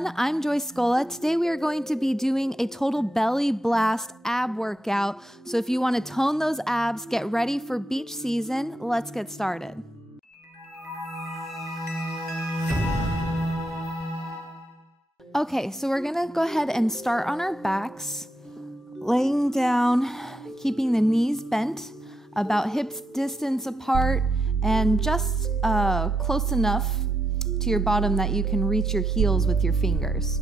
everyone, I'm Joyce Scola. Today we are going to be doing a total belly blast ab workout. So if you want to tone those abs, get ready for beach season, let's get started. Okay, so we're gonna go ahead and start on our backs, laying down, keeping the knees bent, about hips distance apart, and just close enough to your bottom that you can reach your heels with your fingers.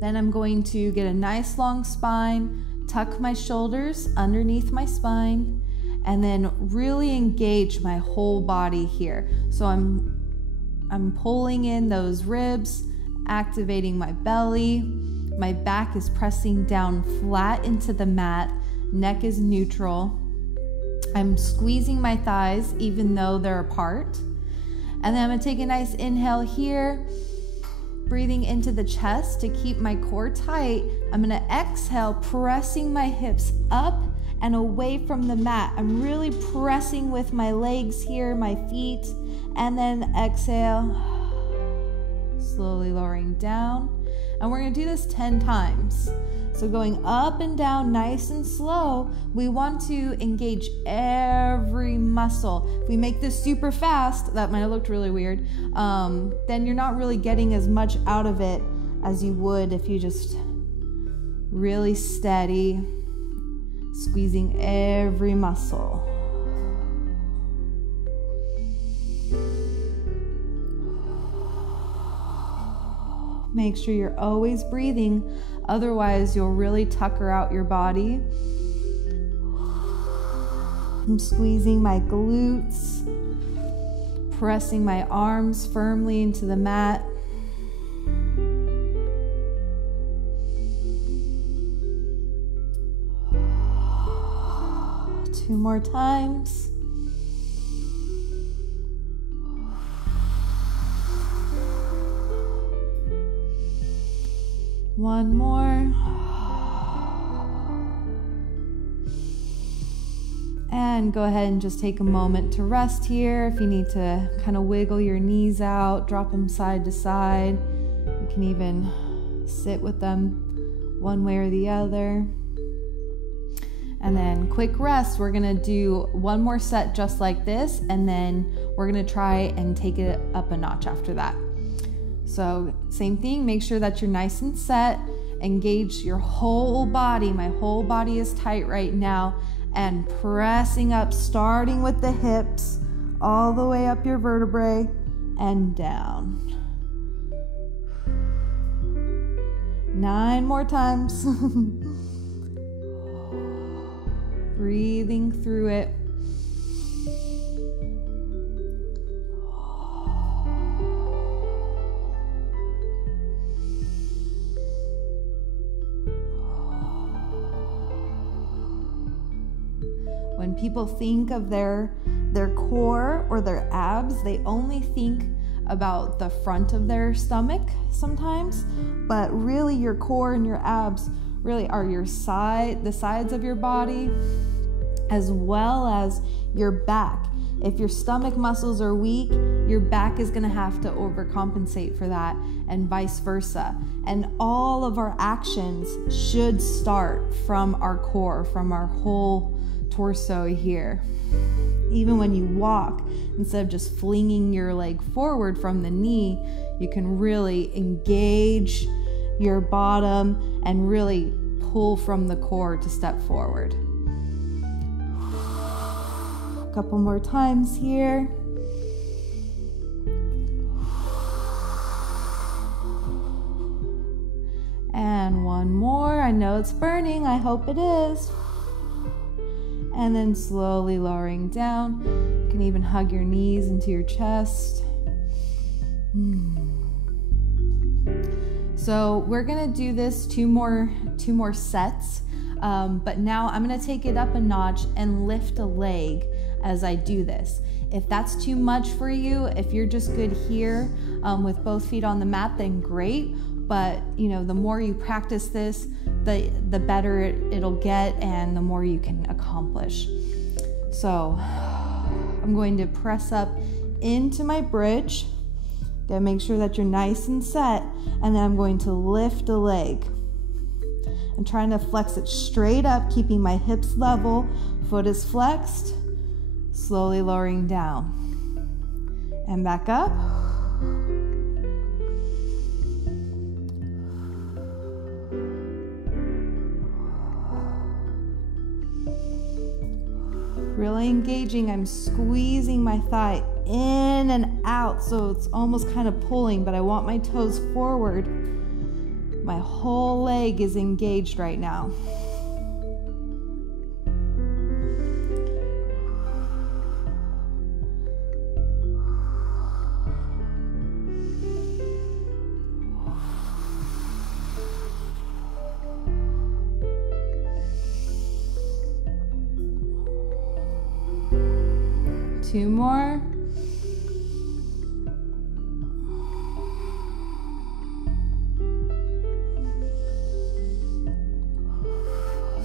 Then I'm going to get a nice long spine, tuck my shoulders underneath my spine, and then really engage my whole body here. So I'm pulling in those ribs, activating my belly. My back is pressing down flat into the mat, neck is neutral. I'm squeezing my thighs even though they're apart. And then I'm gonna take a nice inhale here, breathing into the chest to keep my core tight. I'm gonna exhale, pressing my hips up and away from the mat. I'm really pressing with my legs here, my feet, and then exhale, slowly lowering down. And we're gonna do this 10 times. So going up and down nice and slow, we want to engage every muscle. If we make this super fast, that might have looked really weird, then you're not really getting as much out of it as you would if you just really steady, squeezing every muscle. Make sure you're always breathing, otherwise you'll really tucker out your body. I'm squeezing my glutes, pressing my arms firmly into the mat. Two more times. One more. And go ahead and just take a moment to rest here. If you need to kind of wiggle your knees out, drop them side to side. You can even sit with them one way or the other. And then quick rest. We're gonna do one more set just like this, and then we're gonna try and take it up a notch after that. So same thing, make sure that you're nice and set, engage your whole body. My whole body is tight right now, and pressing up, starting with the hips, all the way up your vertebrae and down. 9 more times. Breathing through it. When people think of their core or their abs, they only think about the front of their stomach sometimes, but really your core and your abs really are the sides of your body, as well as your back. If your stomach muscles are weak, your back is gonna have to overcompensate for that, and vice versa. And all of our actions should start from our core, from our whole torso here. Even when you walk, instead of just flinging your leg forward from the knee, you can really engage your bottom and really pull from the core to step forward. A couple more times here. And one more. I know it's burning, I hope it is. And then slowly lowering down. You can even hug your knees into your chest. So we're gonna do this two more sets, but now I'm gonna take it up a notch and lift a leg as I do this. If that's too much for you, if you're just good here with both feet on the mat, then great. But you know, the more you practice this, the better it'll get, and the more you can accomplish. So I'm going to press up into my bridge, Gotta make sure that you're nice and set, and then I'm going to lift a leg. I'm trying to flex it straight up, keeping my hips level, foot is flexed, slowly lowering down. And back up. Really engaging, I'm squeezing my thigh in and out, so it's almost kind of pulling, but I want my toes forward. My whole leg is engaged right now. Two more.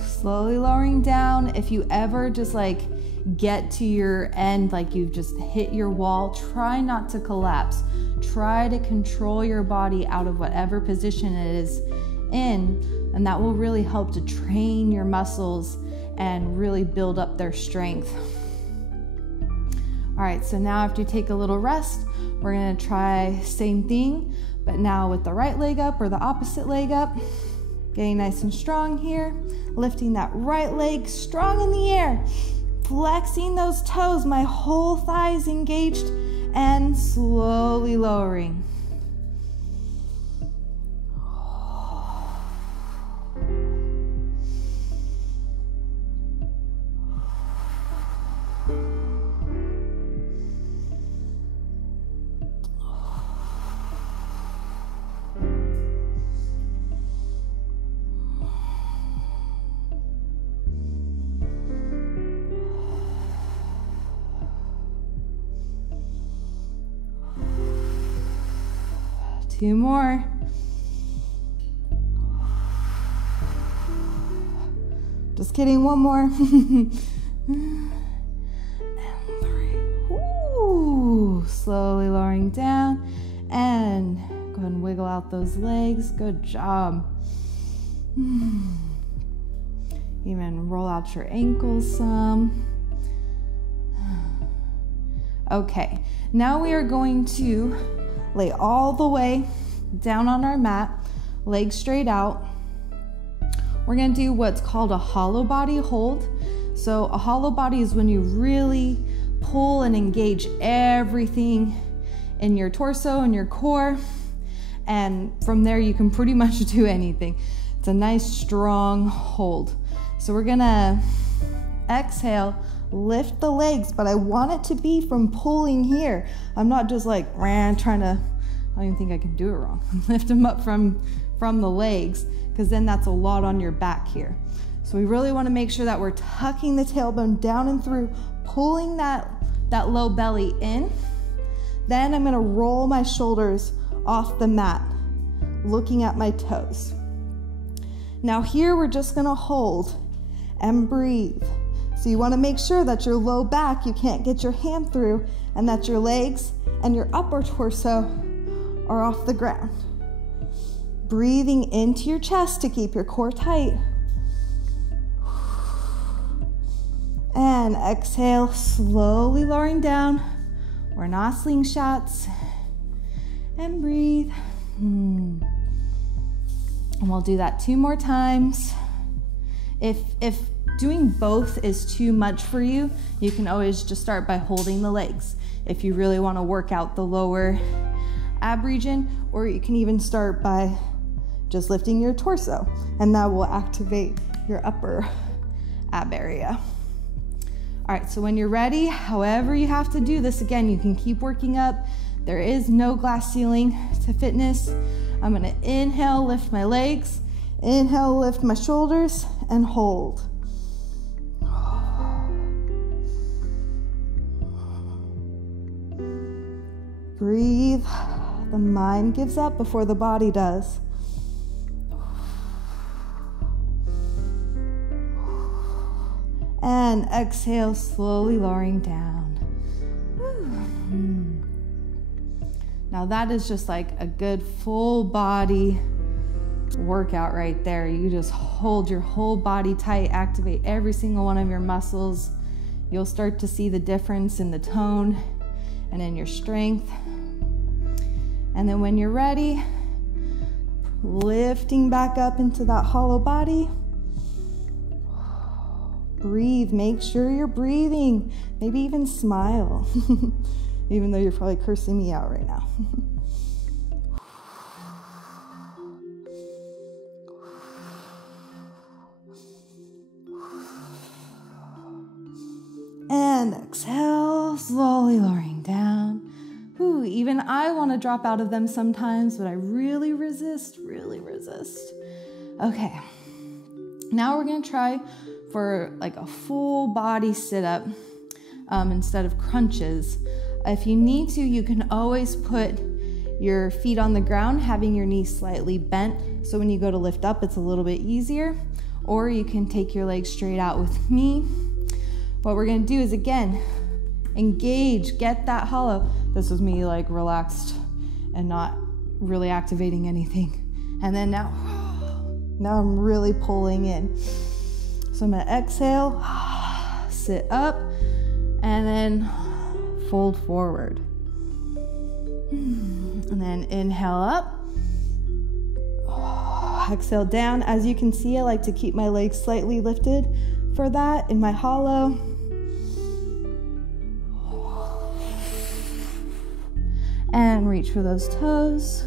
Slowly lowering down. If you ever just like get to your end, like you've just hit your wall, try not to collapse. Try to control your body out of whatever position it is in, and that will really help to train your muscles and really build up their strength. All right, so now after you take a little rest, we're gonna try same thing, but now with the right leg up or the opposite leg up. Getting nice and strong here, lifting that right leg strong in the air, flexing those toes, my whole thigh is engaged, and slowly lowering. Two more. Just kidding, one more. And three. Ooh, slowly lowering down. And go ahead and wiggle out those legs. Good job. Even roll out your ankles some. Okay, now we are going to lay all the way down on our mat, legs straight out. We're gonna do what's called a hollow body hold. So a hollow body is when you really pull and engage everything in your torso and your core. And from there you can pretty much do anything. It's a nice strong hold. So we're gonna exhale, lift the legs, but I want it to be from pulling here. I'm not just like trying to, I don't even think I can do it wrong. Lift them up from the legs, because then that's a lot on your back here. So we really want to make sure that we're tucking the tailbone down and through, pulling that low belly in. Then I'm gonna roll my shoulders off the mat, looking at my toes. Now here we're just gonna hold and breathe. So you want to make sure that your low back, you can't get your hand through, and that your legs and your upper torso are off the ground. Breathing into your chest to keep your core tight. And exhale, slowly lowering down. We're not slingshots. And breathe. And we'll do that 2 more times. If doing both is too much for you, you can always just start by holding the legs. If you really want to work out the lower ab region, or you can even start by just lifting your torso, and that will activate your upper ab area. All right, so when you're ready, however you have to do this, again, you can keep working up. There is no glass ceiling to fitness. I'm gonna inhale, lift my legs, inhale, lift my shoulders, and hold. Breathe. The mind gives up before the body does. And exhale, slowly lowering down. Now that is just like a good full body workout right there. You just hold your whole body tight, activate every single one of your muscles. You'll start to see the difference in the tone and in your strength. And then when you're ready, lifting back up into that hollow body. Breathe, make sure you're breathing. Maybe even smile, even though you're probably cursing me out right now. And exhale, slowly lowering down. Whew, even I want to drop out of them sometimes, but I really resist. Okay, now we're going to try for like a full body sit-up instead of crunches. If you need to, you can always put your feet on the ground, having your knees slightly bent, so when you go to lift up, it's a little bit easier. Or you can take your legs straight out with me. What we're gonna do is, again, engage, get that hollow. This was me like relaxed and not really activating anything. And then now I'm really pulling in. So I'm gonna exhale, sit up, and then fold forward. And then inhale up. Exhale down. As you can see, I like to keep my legs slightly lifted for that in my hollow. And reach for those toes.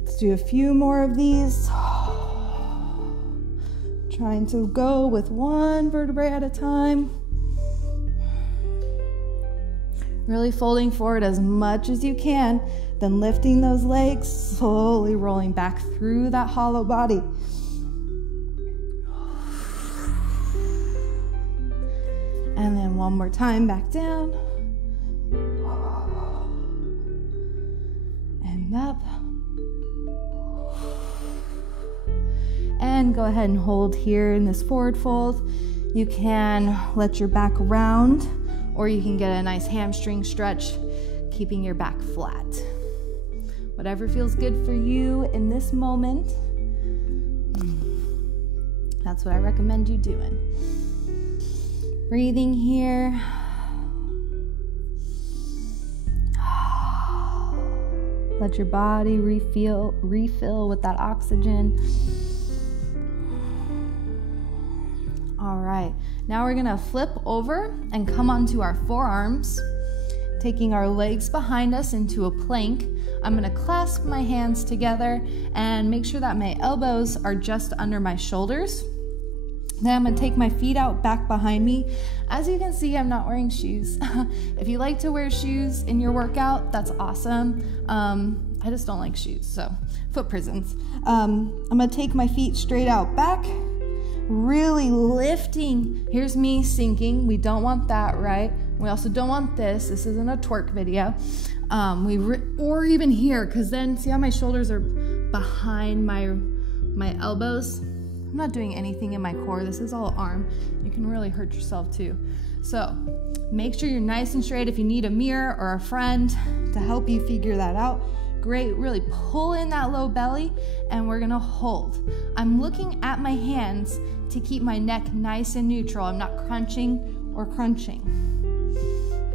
Let's do a few more of these. Trying to go with one vertebrae at a time. Really folding forward as much as you can, then lifting those legs, slowly rolling back through that hollow body. And then one more time, back down. And up. And go ahead and hold here in this forward fold. You can let your back round, or you can get a nice hamstring stretch, keeping your back flat. Whatever feels good for you in this moment, that's what I recommend you doing. Breathing here. Let your body refill with that oxygen. All right, now we're gonna flip over and come onto our forearms, taking our legs behind us into a plank. I'm gonna clasp my hands together and make sure that my elbows are just under my shoulders. Then I'm gonna take my feet out back behind me. As you can see, I'm not wearing shoes. If you like to wear shoes in your workout, that's awesome. I just don't like shoes, so foot prisons. I'm gonna take my feet straight out back, really lifting. Here's me sinking. We don't want that, right? We also don't want this. This isn't a twerk video. Or even here, because then see how my shoulders are behind my elbows? I'm not doing anything in my core. This is all arm. You can really hurt yourself too. So make sure you're nice and straight. If you need a mirror or a friend to help you figure that out, great. Really pull in that low belly, and we're gonna hold. I'm looking at my hands to keep my neck nice and neutral. I'm not crunching or crunching.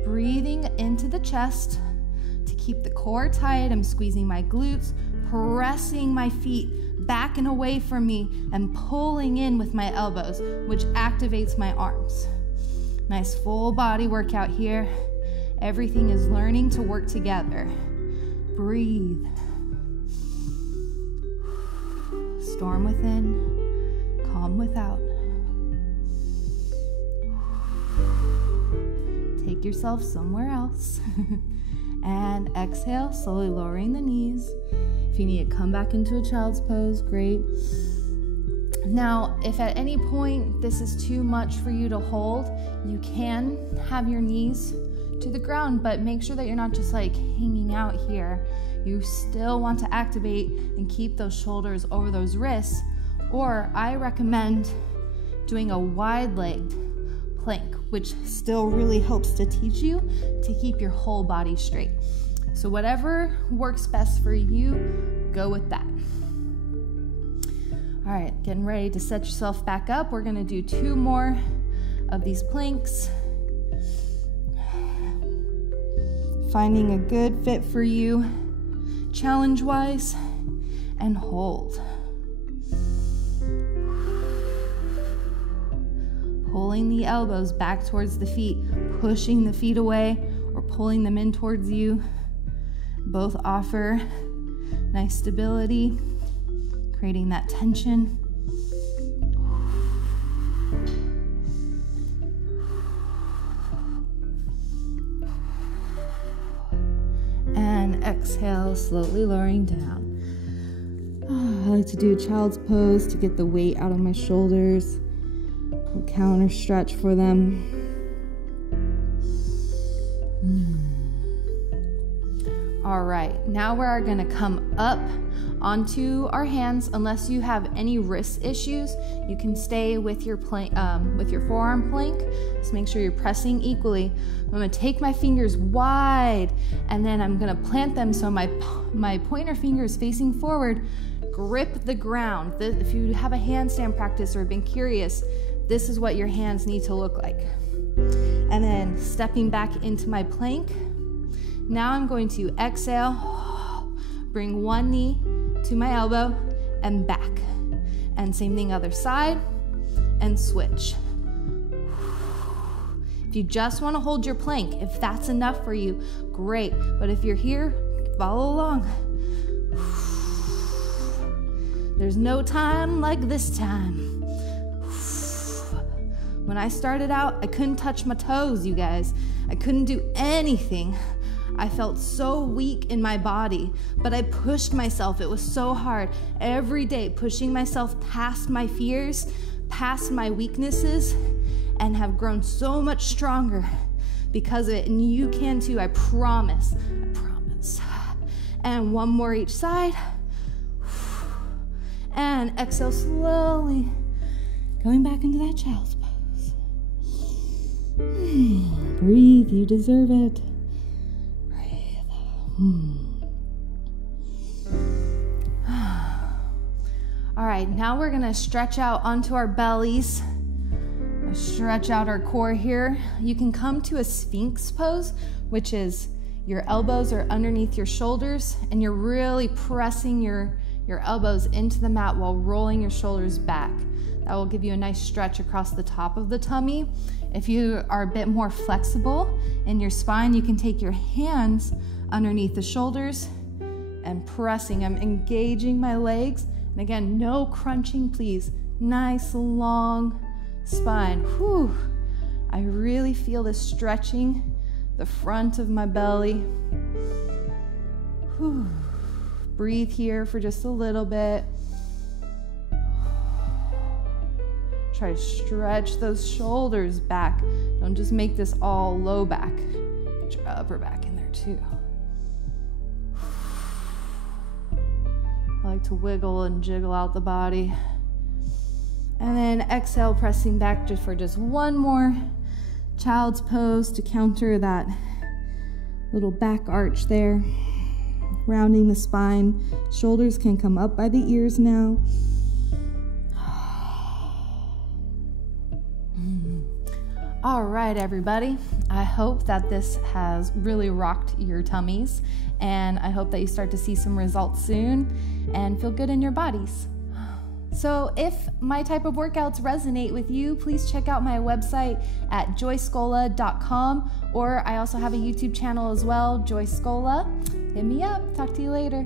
Breathing into the chest to keep the core tight. I'm squeezing my glutes, pressing my feet back and away from me, and pulling in with my elbows, which activates my arms. Nice full body workout here. Everything is learning to work together. Breathe. Storm within, calm without. Take yourself somewhere else. And exhale, slowly lowering the knees. If you need to come back into a child's pose, great. Now, if at any point this is too much for you to hold, you can have your knees to the ground, but make sure that you're not just like hanging out here. You still want to activate and keep those shoulders over those wrists. Or I recommend doing a wide-legged plank, which still really helps to teach you to keep your whole body straight. So whatever works best for you, go with that. All right, getting ready to set yourself back up. We're gonna do 2 more of these planks. Finding a good fit for you, challenge-wise, and hold. Pulling the elbows back towards the feet, pushing the feet away or pulling them in towards you. Both offer nice stability, creating that tension. And exhale, slowly lowering down. I like to do a child's pose to get the weight out of my shoulders. A counter stretch for them. All right, now we are gonna come up onto our hands. Unless you have any wrist issues, you can stay with your forearm plank. Just make sure you're pressing equally. I'm gonna take my fingers wide, and then I'm gonna plant them so my pointer finger is facing forward. Grip the ground. If you have a handstand practice or been curious, this is what your hands need to look like. And then stepping back into my plank. Now I'm going to exhale, bring one knee to my elbow and back. And same thing other side, and switch. If you just want to hold your plank, if that's enough for you, great. But if you're here, follow along. There's no time like this time. When I started out, I couldn't touch my toes, you guys. I couldn't do anything. I felt so weak in my body, but I pushed myself. It was so hard. Every day, pushing myself past my fears, past my weaknesses, and have grown so much stronger because of it. And you can too, I promise. I promise. And one more each side. And exhale slowly, going back into that child's pose. Breathe, you deserve it. All right, now we're gonna stretch out onto our bellies. Stretch out our core here. You can come to a Sphinx pose, which is your elbows are underneath your shoulders and you're really pressing your elbows into the mat while rolling your shoulders back. That will give you a nice stretch across the top of the tummy. If you are a bit more flexible in your spine, you can take your hands underneath the shoulders and pressing. I'm engaging my legs. And again, no crunching, please. Nice, long spine. Whew. I really feel this stretching the front of my belly. Whew. Breathe here for just a little bit. Try to stretch those shoulders back. Don't just make this all low back. Get your upper back in there too. I like to wiggle and jiggle out the body. And then exhale, pressing back just for one more child's pose to counter that little back arch there. Rounding the spine. Shoulders can come up by the ears now. All right, everybody. I hope that this has really rocked your tummies, and I hope that you start to see some results soon and feel good in your bodies. So if my type of workouts resonate with you, please check out my website at joyscola.com, or I also have a YouTube channel as well, Joy Scola. Hit me up. Talk to you later.